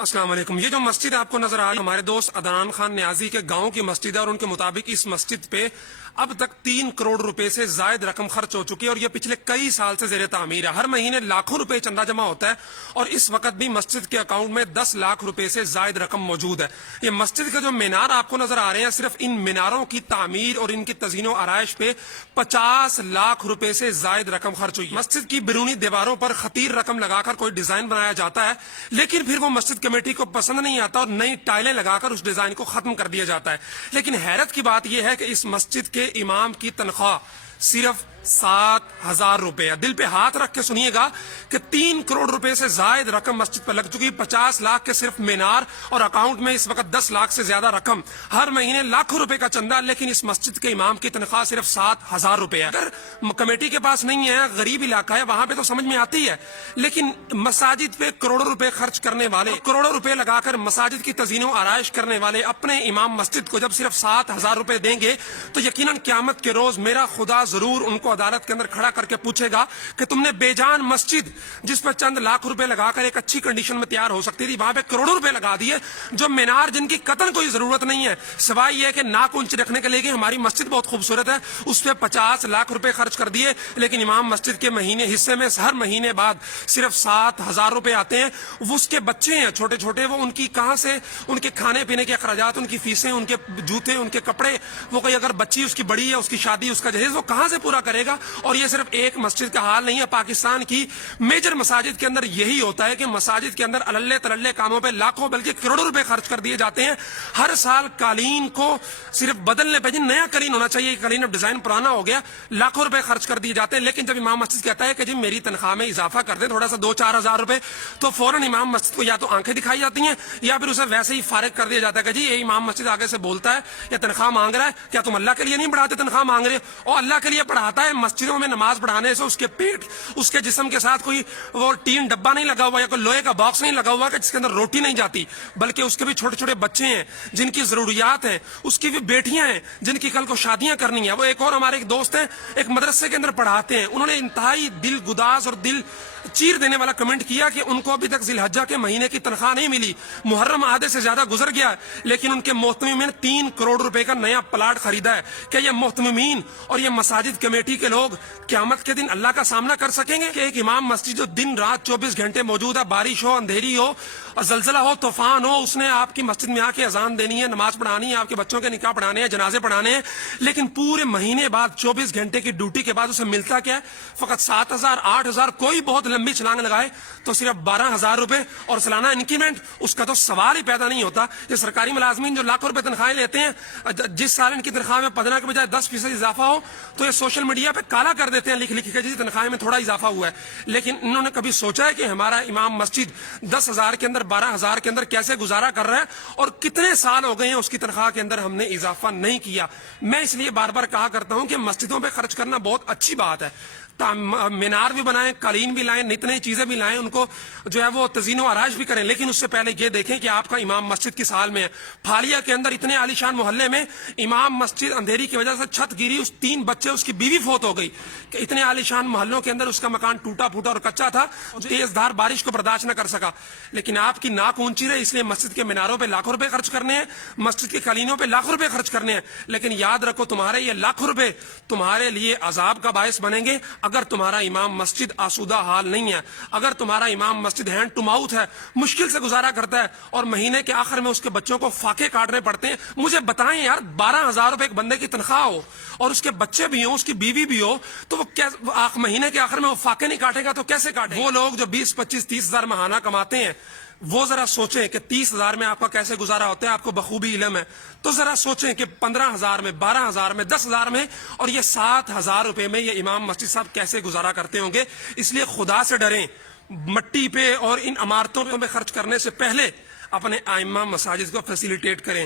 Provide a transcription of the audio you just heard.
السلام علیکم۔ یہ جو مسجد آپ کو نظر آ رہی ہے ہمارے دوست عدنان خان نیازی کے گاؤں کی مسجد ہے، اور ان کے مطابق اس مسجد پہ اب تک 3 کروڑ روپے سے زائد رقم خرچ ہو چکی ہے، اور یہ پچھلے کئی سال سے زیر تعمیر ہے۔ ہر مہینے لاکھوں روپے چندہ جمع ہوتا ہے، اور اس وقت بھی مسجد کے اکاؤنٹ میں 10 لاکھ روپے سے زائد رقم موجود ہے۔ یہ مسجد کے جو مینار آپ کو نظر آ رہے ہیں، صرف ان میناروں کی تعمیر اور ان کی تزئین و آرائش پہ 50 لاکھ روپے سے زائد رقم خرچ ہوئی ہے۔ مسجد کی بیرونی دیواروں پر خطیر رقم لگا کر کوئی ڈیزائن بنایا جاتا ہے، لیکن پھر وہ مسجد کمیٹی کو پسند نہیں آتا اور نئی ٹائلیں لگا کر اس ڈیزائن کو ختم کر دیا جاتا ہے۔ لیکن حیرت کی بات یہ ہے کہ اس مسجد کے امام کی تنخواہ صرف 7,000 روپے ہے۔ دل پہ ہاتھ رکھ کے سنیے گا کہ 3 کروڑ روپے سے زائد رقم مسجد پر لگ چکی، 50 لاکھ کے صرف مینار، اور اکاؤنٹ میں اس وقت 10 لاکھ سے زیادہ رقم، ہر مہینے لاکھوں روپے کا چندہ، لیکن اس مسجد کے امام کی تنخواہ صرف 7,000 روپے ہے۔ اگر کمیٹی کے پاس نہیں ہے، غریب علاقہ ہے، وہاں پہ تو سمجھ میں آتی ہے، لیکن مساجد پہ کروڑوں روپے خرچ کرنے والے، کروڑوں روپے لگا کر مساجد کی تزئین و آرائش کرنے والے اپنے امام مسجد کو جب صرف 7,000 روپے دیں گے تو یقیناً قیامت کے روز میرا خدا ضرور ان کو عدالت کے اندر کھڑا کر کے پوچھے گا کہ تم نے بے جان مسجد جس پر چند لاکھ روپے لگا کر ایک اچھی کنڈیشن میں تیار ہو سکتی تھی، وہاں پہ کروڑوں روپے لگا دیے، جو مینار جن کی قطن کوئی ضرورت نہیں ہے، سوائے یہ کہ ناک اونچی رکھنے کے لیے کہ ہماری مسجد بہت خوبصورت ہے، اس پہ 50 لاکھ روپے خرچ کر دیے، لیکن امام مسجد کے مہینے حصے میں ہر مہینے بعد صرف 7,000 روپے آتے ہیں۔ وہ اس کے بچے ہیں چھوٹے چھوٹے، وہ ان کی کہاں سے، ان کے کھانے پینے کے اخراجات، ان کی فیسیں، ان کے جوتے، ان کے کپڑے، وہ کوئی اگر بچی اس کی بڑی ہے، اس کی شادی، اس کا جہیز، وہ کہاں سے پورا کرے گا؟ اور یہ صرف ایک مسجد کا حال نہیں ہے، پاکستان کی میجر مساجد کے اندر یہی ہوتا ہے کہ مساجد کے اندر اللے تللے کاموں پہ لاکھوں بلکہ کروڑوں روپے خرچ کر دیے جاتے ہیں۔ ہر سال قالین کو صرف بدلنے پہ، نیا قالین ہونا چاہیے، قالین اب ڈیزائن پرانا ہو گیا، لاکھوں روپے خرچ کر دیے جاتے ہیں، لیکن جب امام مسجد کہتا ہے کہ جی میری تنخواہ میں اضافہ کر دیں تھوڑا سا 2-4 ہزار روپے، تو فوراً امام مسجد کو یا تو آنکھیں دکھائی جاتی ہیں یا پھر اسے ویسے ہی فارغ کر دیا جاتا ہے کہ جی یہ امام مسجد آگے سے بولتا ہے یا تنخواہ مانگ رہا ہے، کیا تم اللہ کے لیے نہیں پڑھاتے تنخواہ مانگ رہے ہو؟ اور اللہ کے لیے پڑھاتا ہے، مسجدوں میں نماز پڑھانے سے اس کے پیٹ، اس کے جسم کے ساتھ کوئی وہ ٹین ڈبہ نہیں لگا ہوا یا کوئی لوہے کا باکس نہیں لگا ہوا کہ جس کے اندر روٹی نہیں جاتی، بلکہ اس کے بھی چھوٹے چھوٹے بچے ہیں جن کی ضروریات ہیں، اس کی بھی بیٹیاں ہیں جن کی کل کو شادیاں کرنی ہیں۔ وہ ایک اور ہمارے ایک دوست ہیں، ایک مدرسے کے اندر پڑھاتے ہیں، انہوں نے انتہائی دل گداز اور دل چیر دینے والا کمنٹ کیا کہ ان کو ابھی تک ذی الحجہ کے مہینے کی تنخواہ نہیں ملی، محرم آدھے سے زیادہ گزر گیا، لیکن ان کے محتممین نے 3 کروڑ روپے کا نیا پلاٹ خریدا ہے۔ کیا یہ محتممین اور یہ مساجد کمیٹی کے لوگ قیامت کے دن اللہ کا سامنا کر سکیں گے کہ ایک امام مسجد جو دن رات 24 گھنٹے موجود ہے، بارش ہو، اندھیری ہو اور زلزلہ ہو، طوفان ہو، اس نے آپ کی مسجد میں آ کے اذان دینی ہے، نماز پڑھانی ہے، آپ کے بچوں کے نکاح پڑھانے ہیں، جنازے پڑھانے ہیں، لیکن پورے مہینے بعد 24 گھنٹے کی ڈیوٹی کے بعد اسے ملتا کیا ہے؟ فقط 7,000 8,000، کوئی بہت لمبی چھلانگ لگائے تو صرف 12,000 روپے اور سالانہ انکریمنٹ۔ اس کا تو سوال ہی پیدا نہیں ہوتا۔ یہ سرکاری ملازمین جو لاکھوں روپے تنخواہیں لیتے ہیں، جس سال ان کی تنخواہ میں 15 کے بجائے 10% اضافہ ہو تو یہ سوشل میڈیا پہ کالا کر دیتے ہیں لکھ لکھ کے جی تنخواہ میں تھوڑا اضافہ ہوا ہے، لیکن انہوں نے کبھی سوچا ہے کہ ہمارا امام مسجد 10,000 کے اندر 12,000 کے اندر کیسے گزارا کر رہا ہے، اور کتنے سال ہو گئے ہیں اس کی تنخواہ کے اندر ہم نے اضافہ نہیں کیا؟ میں اس لیے بار بار کہا کرتا ہوں کہ مسجدوں پہ خرچ کرنا بہت اچھی بات ہے، مینار بھی بنائیں، قالین بھی لائیں، نئی نئی چیزیں بھی لائیں، ان کو جو ہے وہ تزئین و آرائش بھی کریں، لیکن اس سے پہلے یہ دیکھیں کہ آپ کا امام مسجد کس حال میں ہے۔ پھالیہ کے اندر اتنے عالیشان محلے میں امام مسجد اندھیری کی وجہ سے چھت گری، اس 3 بچے، اس کی بیوی فوت ہو گئی، کہ اتنے عالیشان محلوں کے اندر اس کا مکان ٹوٹا پھوٹا اور کچا تھا، تیز دھار بارش کو برداشت نہ کر سکا، لیکن آپ کی ناک اونچی رہے، اس لیے مسجد کے میناروں پہ لاکھوں روپے خرچ کرنے ہیں، مسجد کے قالینوں پہ لاکھوں روپے خرچ کرنے ہیں، لیکن یاد رکھو تمہارے یہ لاکھوں روپے تمہارے لیے عذاب کا باعث بنیں گے اگر تمہارا امام مسجد آسودہ حال نہیں ہے، اگر تمہارا امام مسجد ہینڈ ٹو ماؤتھ ہے، مشکل سے گزارا کرتا ہے، اور مہینے کے آخر میں اس کے بچوں کو فاقے کاٹنے پڑتے ہیں۔ مجھے بتائیں یار، 12,000 روپے ایک بندے کی تنخواہ ہو اور اس کے بچے بھی ہوں، اس کی بیوی بھی ہو، تو وہ مہینے کے آخر میں وہ فاقے نہیں کاٹے گا تو کیسے کاٹے گا؟ وہ لوگ جو 20 25 30 ہزار ماہانہ کماتے ہیں، وہ ذرا سوچیں کہ 30,000 میں آپ کا کیسے گزارا ہوتا ہے، آپ کو بخوبی علم ہے، تو ذرا سوچیں کہ 15,000 میں، 12,000 میں، 10,000 میں اور یہ 7,000 روپے میں یہ امام مسجد صاحب کیسے گزارا کرتے ہوں گے؟ اس لیے خدا سے ڈریں، مٹی پہ اور ان عمارتوں پہ خرچ کرنے سے پہلے اپنے ائمہ مساجد کو فیسیلیٹیٹ کریں۔